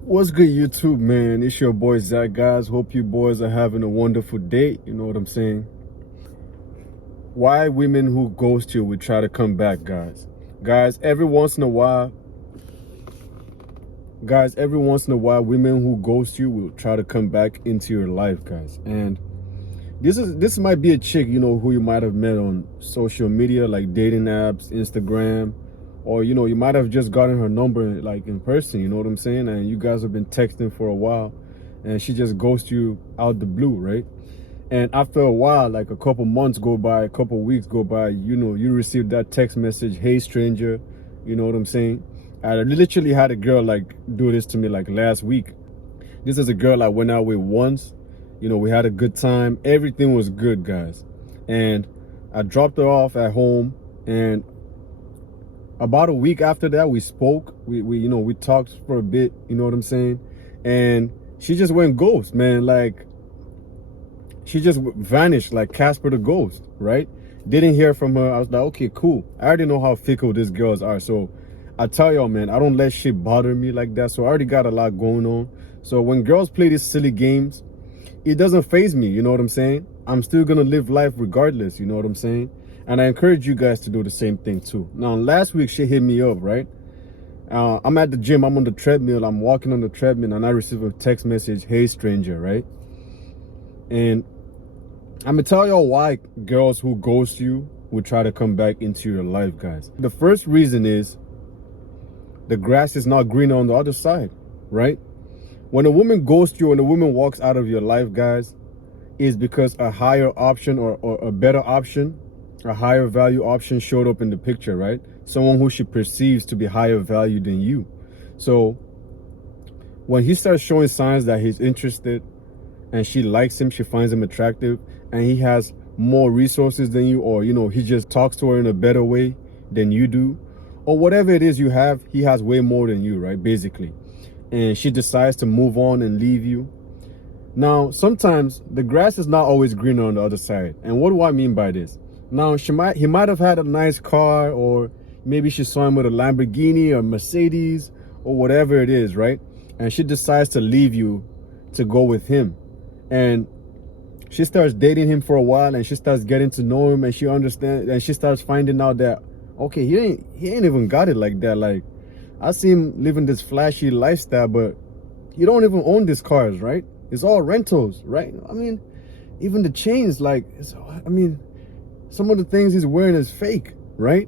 What's good, YouTube, man? It's your boy Zach, guys. Hope you boys are having a wonderful day. You know what I'm saying? Why women who ghost you will try to come back, guys. Every once in a while, women who ghost you will try to come back into your life, guys. And this might be a chick, who you might have met on social media, like dating apps, Instagram, or you might have just gotten her number like in person, you know what I'm saying? And you guys have been texting for a while, and she just ghosts you out the blue, right? And after a while, like a couple months go by, a couple weeks go by, you receive that text message, "Hey stranger," you know what I'm saying? I literally had a girl like do this to me like last week. This is a girl I went out with once. We had a good time. Everything was good, guys. And I dropped her off at home, and about a week after that, we spoke. We talked for a bit, you know what I'm saying? And she just went ghost, man. Like, she just vanished like Casper the Ghost, right? Didn't hear from her. I was like, okay, cool. I already know how fickle these girls are. So I tell y'all, man, I don't let shit bother me like that. So I already got a lot going on. So when girls play these silly games, it doesn't faze me, you know what I'm saying? I'm still gonna live life regardless, you know what I'm saying? And I encourage you guys to do the same thing too. Now, last week she hit me up, right? I'm at the gym, I'm on the treadmill, I'm walking on the treadmill, and I receive a text message, "Hey stranger," right? And I'm gonna tell y'all why girls who ghost you will try to come back into your life, guys. The first reason is the grass is not greener on the other side, right? When a woman ghosts you, when a woman walks out of your life, guys, is because a higher option or a better option, a higher value option showed up in the picture, right? Someone who she perceives to be higher value than you. So when he starts showing signs that he's interested and she likes him, she finds him attractive, and he has more resources than you, or he just talks to her in a better way than you do, or whatever it is you have, he has way more than you, right? Basically. And she decides to move on and leave you. Now, sometimes the grass is not always greener on the other side. And what do I mean by this? Now, he might have had a nice car, or maybe she saw him with a Lamborghini or Mercedes or whatever it is, right? And she decides to leave you to go with him. And she starts dating him for a while, and she starts getting to know him, and she understands, and she starts finding out that, okay, he ain't even got it like that. Like, I see him living this flashy lifestyle, but he don't even own these cars, right? It's all rentals, right? I mean, even the chains, like, some of the things he's wearing is fake, right?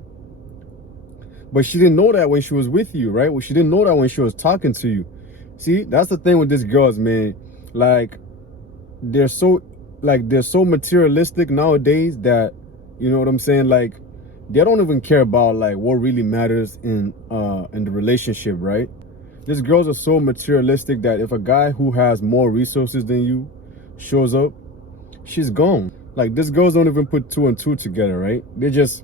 But she didn't know that when she was with you, right? Well, she didn't know that when she was talking to you. See, that's the thing with these girls, man. Like, they're so materialistic nowadays that, you know what I'm saying? Like, they don't even care about like what really matters in the relationship, right? These girls are so materialistic that if a guy who has more resources than you shows up, she's gone. Like, these girls don't even put two and two together, right? They just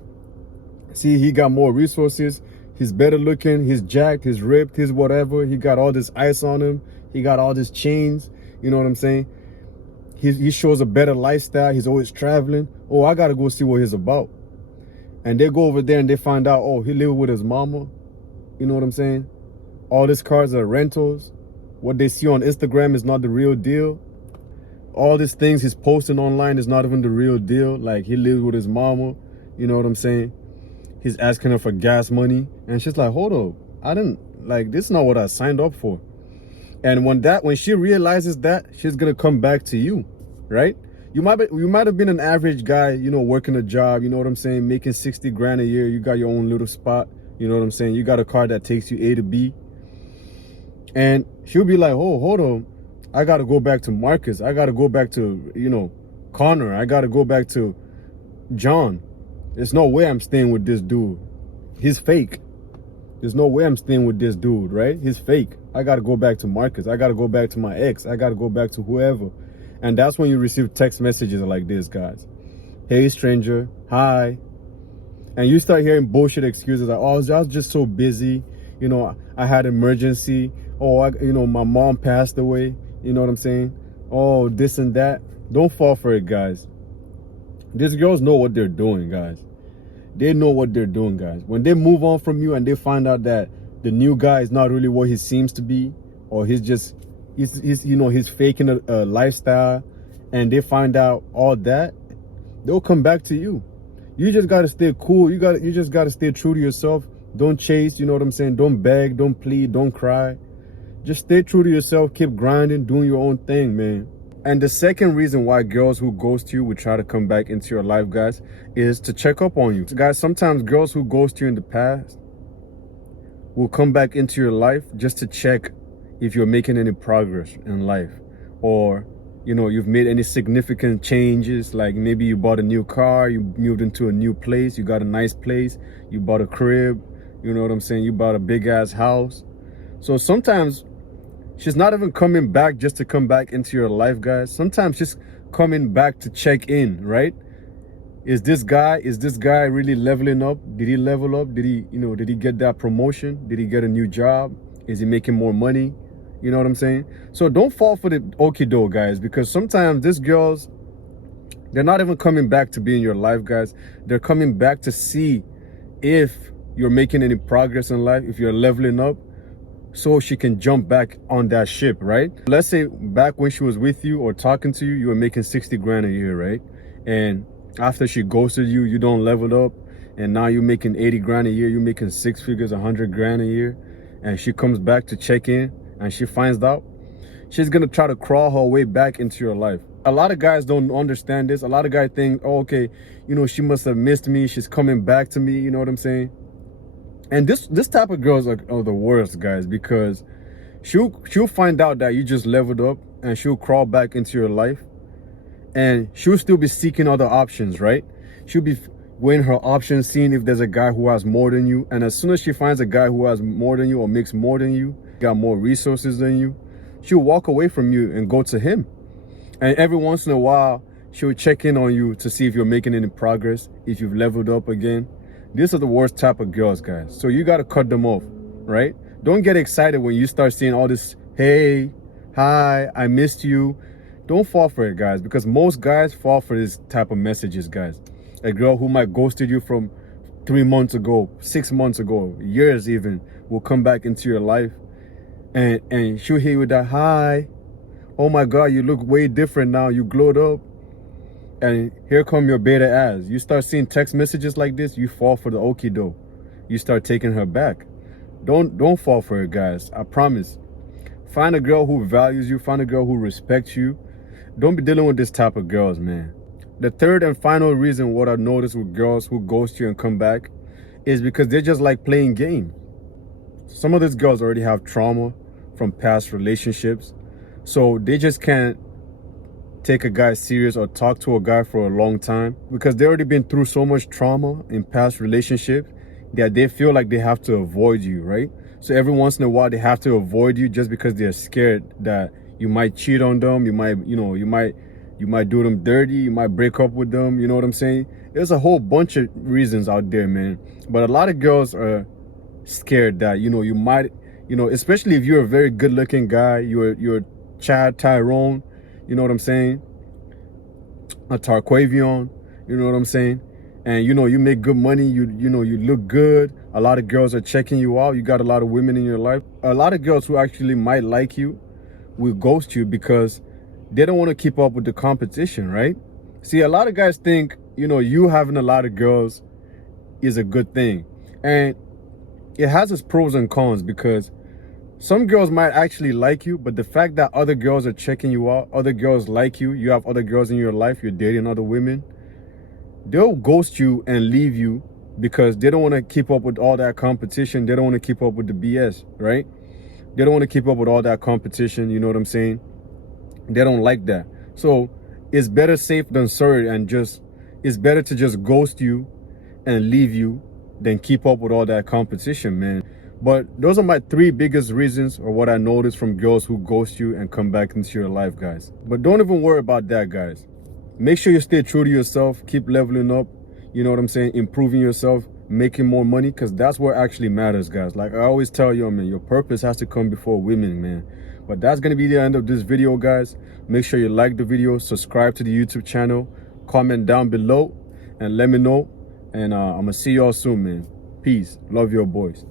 see he got more resources, he's better looking, he's jacked, he's ripped, he's whatever, he got all this ice on him, he got all these chains, you know what I'm saying? He shows a better lifestyle, he's always traveling. Oh, I gotta go see what he's about. And they go over there and they find out, oh, he lives with his mama. You know what I'm saying? All these cars are rentals. What they see on Instagram is not the real deal. All these things he's posting online is not even the real deal. Like, he lives with his mama. You know what I'm saying? He's asking her for gas money. And she's like, hold up. This is not what I signed up for. And when she realizes that, she's going to come back to you, right? You might have been an average guy, working a job, you know what I'm saying, making 60 grand a year. You got your own little spot, you know what I'm saying? You got a car that takes you A to B. And she'll be like, oh, hold on. I got to go back to Marcus. I got to go back to, Connor. I got to go back to John. There's no way I'm staying with this dude. He's fake. There's no way I'm staying with this dude, right? He's fake. I got to go back to Marcus. I got to go back to my ex. I got to go back to whoever. And that's when you receive text messages like this, guys. "Hey, stranger. Hi." And you start hearing bullshit excuses like, "Oh, I was just so busy. I had emergency. Oh, my mom passed away." You know what I'm saying? Oh, this and that. Don't fall for it, guys. These girls know what they're doing, guys. They know what they're doing, guys. When they move on from you and they find out that the new guy is not really what he seems to be, or he's you know, he's faking a lifestyle, and they find out all that, they'll come back to you. You just got to stay cool. You just got to stay true to yourself. Don't chase, you know what I'm saying? Don't beg, don't plead, don't cry. Just stay true to yourself. Keep grinding, doing your own thing, man. And the second reason why girls who ghost you would try to come back into your life, guys, is to check up on you. So guys, sometimes girls who ghost you in the past will come back into your life just to check if you're making any progress in life, or you know, you've made any significant changes. Like maybe you bought a new car, you moved into a new place, you got a nice place, you bought a crib, you know what I'm saying, you bought a big ass house. So sometimes she's not even coming back just to come back into your life, guys. Sometimes she's coming back to check in, right? Is this guy really leveling up? Did he level up? Did he get that promotion? Did he get a new job? Is he making more money? You know what I'm saying? So don't fall for the okie-doke, guys, because sometimes these girls, they're not even coming back to be in your life, guys. They're coming back to see if you're making any progress in life, if you're leveling up, so she can jump back on that ship, right? Let's say back when she was with you or talking to you, you were making 60 grand a year, right? And after she ghosted you, you don't level up, and now you're making 80 grand a year, you're making six figures, 100 grand a year, and she comes back to check in, and she finds out, she's gonna try to crawl her way back into your life. A lot of guys don't understand this. A lot of guys think, oh, okay, you know, she must have missed me, she's coming back to me, you know what I'm saying? And this type of girls are the worst, guys, because she'll find out that you just leveled up, and she'll crawl back into your life, and she'll still be seeking other options, right? She'll be weighing her options, seeing if there's a guy who has more than you. And as soon as she finds a guy who has more than you or makes more than you, got more resources than you, she'll walk away from you and go to him. And every once in a while, she'll check in on you to see if you're making any progress, if you've leveled up again. These are the worst type of girls, guys. So you got to cut them off, right? Don't get excited when you start seeing all this, hey, hi, I missed you. Don't fall for it, guys, because most guys fall for this type of messages, guys. A girl who might ghosted you from 3 months ago, 6 months ago, years even, will come back into your life, and she'll hit you with that, hi, oh my God, you look way different now, you glowed up. And here come your beta ass. You start seeing text messages like this, you fall for the okie-doke. You start taking her back. Don't fall for it, guys. I promise. Find a girl who values you. Find a girl who respects you. Don't be dealing with this type of girls, man. The third and final reason what I've noticed with girls who ghost you and come back is because they just like playing games. Some of these girls already have trauma from past relationships, so they just can't take a guy serious or talk to a guy for a long time because they already been through so much trauma in past relationships that they feel like they have to avoid you, right? So every once in a while they have to avoid you just because they're scared that you might cheat on them, you might do them dirty, you might break up with them, you know what I'm saying? There's a whole bunch of reasons out there, man. But a lot of girls are scared that, you know, you might, you know, especially if you're a very good looking guy, you're Chad Tyrone, you know what I'm saying? A Tarquavion, you know what I'm saying? And you know, you make good money, you know, you look good. A lot of girls are checking you out. You got a lot of women in your life. A lot of girls who actually might like you will ghost you because they don't want to keep up with the competition, right? See, a lot of guys think, you know, you having a lot of girls is a good thing. And it has its pros and cons because some girls might actually like you, but the fact that other girls are checking you out, other girls like you, you have other girls in your life, you're dating other women, they'll ghost you and leave you because they don't want to keep up with all that competition. They don't want to keep up with the BS, right? They don't want to keep up with all that competition, you know what I'm saying? They don't like that. So it's better safe than sorry, and it's better to just ghost you and leave you than keep up with all that competition, man. But those are my 3 biggest reasons, or what I noticed from girls who ghost you and come back into your life, guys. But don't even worry about that, guys. Make sure you stay true to yourself, keep leveling up, you know what I'm saying, improving yourself, making more money, because that's what actually matters, guys. Like I always tell you, man, your purpose has to come before women, man. But that's going to be the end of this video, guys. Make sure you like the video, subscribe to the YouTube channel, comment down below, and let me know. And I'm going to see y'all soon, man. Peace. Love your boys.